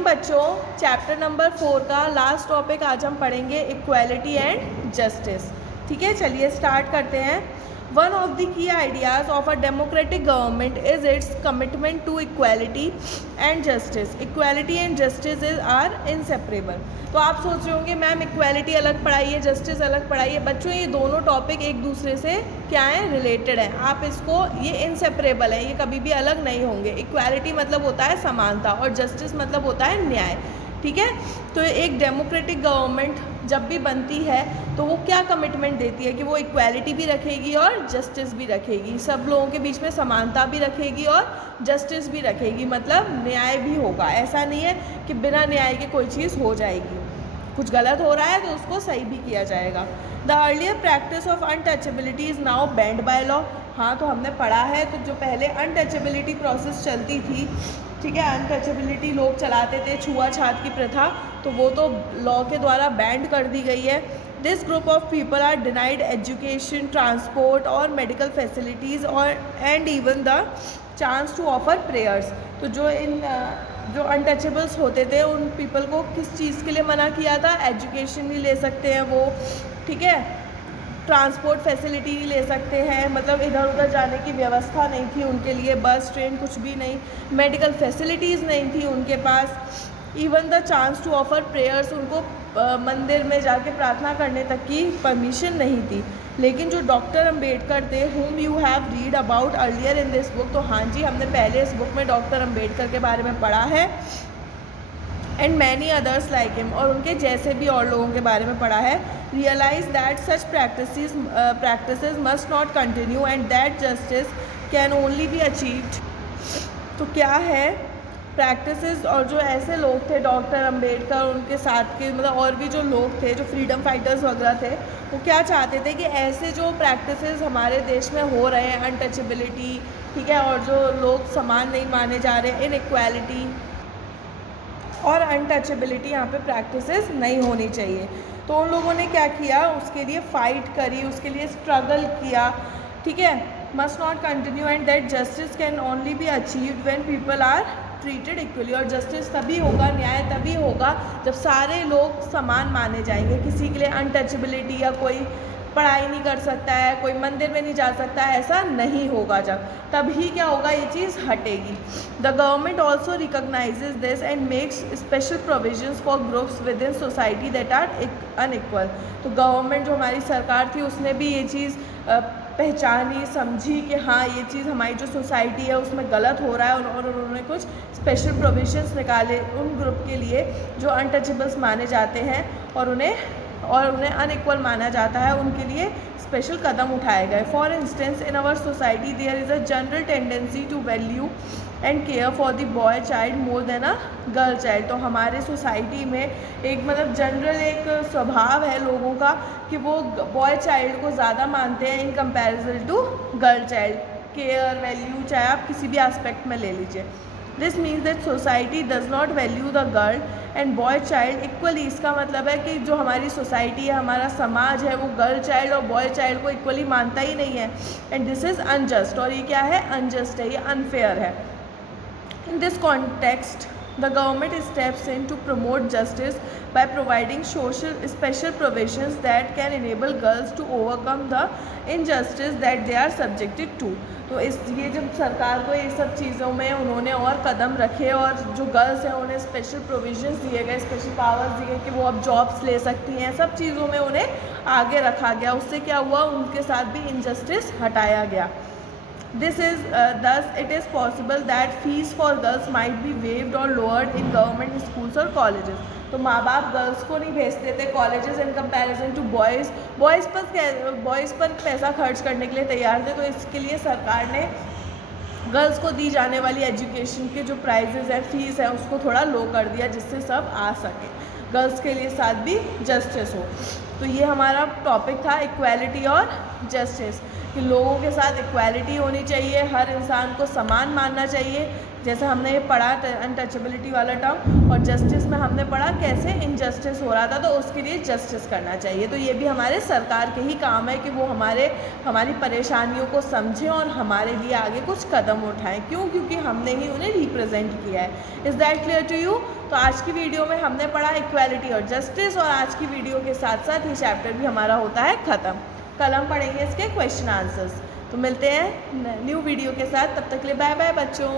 Morning बच्चों, chapter number 4 का last topic आज हम पढ़ेंगे इक्वालिटी एंड जस्टिस। ठीक है, चलिए स्टार्ट करते हैं। One of the key ideas of a democratic government is its commitment to equality and justice. Equality and justice are inseparable. तो आप सोच रहे होंगे मैम इक्वालिटी अलग पढ़ाइए, जस्टिस अलग पढ़ाइए। बच्चों ये दोनों टॉपिक एक दूसरे से क्या हैं, रिलेटेड हैं। आप इसको, ये इनसेपरेबल है, ये कभी भी अलग नहीं होंगे। इक्वालिटी मतलब होता है समानता और जस्टिस मतलब होता है न्याय। ठीक है, तो एक डेमोक्रेटिक गवर्नमेंट जब भी बनती है तो वो क्या कमिटमेंट देती है कि वो इक्वालिटी भी रखेगी और जस्टिस भी रखेगी, सब लोगों के बीच में समानता भी रखेगी और जस्टिस भी रखेगी, मतलब न्याय भी होगा। ऐसा नहीं है कि बिना न्याय के कोई चीज़ हो जाएगी, कुछ गलत हो रहा है तो उसको सही भी किया जाएगा। The earlier practice of untouchability is now band by law. हाँ, तो हमने पढ़ा है, तो जो पहले अनटचेबिलिटी प्रोसेस चलती थी, ठीक है, अनटचेबिलिटी लोग चलाते थे, छुआछात की प्रथा, तो वो तो लॉ के द्वारा बैंड कर दी गई है। This group of people are denied education, transport और मेडिकल फैसिलिटीज़ और and even the chance to offer prayers. तो जो अनटचेबल्स होते थे उन पीपल को किस चीज़ के लिए मना किया था? एजुकेशन नहीं ले सकते हैं वो, ठीक है, ट्रांसपोर्ट फैसिलिटी नहीं ले सकते हैं, मतलब इधर उधर जाने की व्यवस्था नहीं थी उनके लिए, बस ट्रेन कुछ भी नहीं, मेडिकल फैसिलिटीज़ नहीं थी उनके पास, even the chance to offer prayers, उनको मंदिर में जाके प्रार्थना करने तक की परमिशन नहीं थी। लेकिन जो डॉक्टर अम्बेडकर थे, whom you have read about earlier in this book, तो हाँ जी, हमने पहले इस बुक में डॉक्टर अम्बेडकर के बारे में पढ़ा है, and many others like him, और उनके जैसे भी और लोगों के बारे में पढ़ा है। Realise that such practices must not continue and that justice can only be achieved. तो क्या है प्रैक्टिसेस, और जो ऐसे लोग थे डॉक्टर अम्बेडकर, उनके साथ के मतलब और भी जो लोग थे, जो फ्रीडम फाइटर्स वगैरह थे, वो क्या चाहते थे कि ऐसे जो प्रैक्टिसेस हमारे देश में हो रहे हैं, अनटचेबिलिटी, ठीक है, और जो लोग समान नहीं माने जा रहे, इनइक्वालिटी और अनटचेबिलिटी, यहाँ पे प्रैक्टिसेस नहीं होनी चाहिए। तो उन लोगों ने क्या किया, उसके लिए फ़ाइट करी, उसके लिए स्ट्रगल किया, ठीक है। Must not continue and that justice can only be achieved when people are treated equally. और जस्टिस तभी होगा, न्याय तभी होगा जब सारे लोग समान माने जाएंगे। किसी के लिए अनटचेबिलिटी या कोई पढ़ाई नहीं कर सकता है, कोई मंदिर में नहीं जा सकता है, ऐसा नहीं होगा। जब तभी क्या होगा, ये चीज़ हटेगी। The government also recognizes this and makes special provisions for groups within society that are unequal. तो गवर्नमेंट, जो हमारी सरकार थी, उसने भी ये चीज़ पहचानी, समझी कि हाँ, ये चीज़ हमारी जो सोसाइटी है उसमें गलत हो रहा है, और उन्होंने कुछ स्पेशल प्रोविजंस निकाले उन ग्रुप के लिए जो अनटचेबल्स माने जाते हैं और उन्हें अनइक्वल माना जाता है, उनके लिए स्पेशल कदम उठाए गए। For instance, in our society there is a general tendency to value and care for the boy child more than a girl child. तो हमारे सोसाइटी में एक मतलब जनरल एक स्वभाव है लोगों का कि वो बॉय चाइल्ड को ज़्यादा मानते हैं in comparison to girl child. Care, value, चाहे आप किसी भी एस्पेक्ट में ले लीजिए। This means that society does not value the girl and boy child equally. इसका मतलब है कि जो हमारी सोसाइटी है, हमारा समाज है, वो गर्ल चाइल्ड और बॉय चाइल्ड को इक्वली मानता ही नहीं है। एंड दिस इज़ अनजस्ट, और ये क्या है, अनजस्ट है, ये अनफेयर है। In this context, the government steps in to promote justice by providing special provisions that can enable girls to overcome the injustice that they are subjected to. तो ये जब सरकार को ये सब चीज़ों में उन्होंने और कदम रखे, और जो गर्ल्स हैं उन्हें स्पेशल प्रोविजंस दिए गए, स्पेशल पावर्स दिए गए कि वो अब जॉब्स ले सकती हैं, सब चीज़ों में उन्हें आगे रखा गया। उससे क्या हुआ, उनके साथ भी इनजस्टिस हटाया गया। Thus it is possible that fees for girls might be waived or lowered in government schools or colleges. तो माँ बाप गर्ल्स को नहीं भेजते थे colleges in comparison to boys. Boys पर पैसा खर्च करने के लिए तैयार थे, तो इसके लिए सरकार ने गर्ल्स को दी जाने वाली एजुकेशन के जो प्राइजेज़ हैं, फीस है, उसको थोड़ा लो कर दिया जिससे सब आ सके। गर्ल्स के लिए साथ भी जस्टिस हो। तो ये हमारा टॉपिक था इक्वालिटी और जस्टिस, कि लोगों के साथ इक्वालिटी होनी चाहिए, हर इंसान को समान मानना चाहिए, जैसे हमने ये पढ़ा अनटचेबिलिटी वाला टर्म, और जस्टिस में हमने पढ़ा कैसे इनजस्टिस हो रहा था तो उसके लिए जस्टिस करना चाहिए। तो ये भी हमारे सरकार के ही काम है कि वो हमारी परेशानियों को समझें और हमारे लिए आगे कुछ कदम उठाएं। क्यों? क्योंकि हमने ही उन्हें रिप्रेजेंट किया है। Is that clear to you? तो आज की वीडियो में हमने पढ़ा इक्वालिटी और जस्टिस, और आज की वीडियो के साथ साथ ये चैप्टर भी हमारा होता है ख़त्म। कल हम पढ़ेंगे इसके क्वेश्चन आंसर्स। तो मिलते हैं न्यू वीडियो के साथ, तब तक के लिए बाय बाय बच्चों।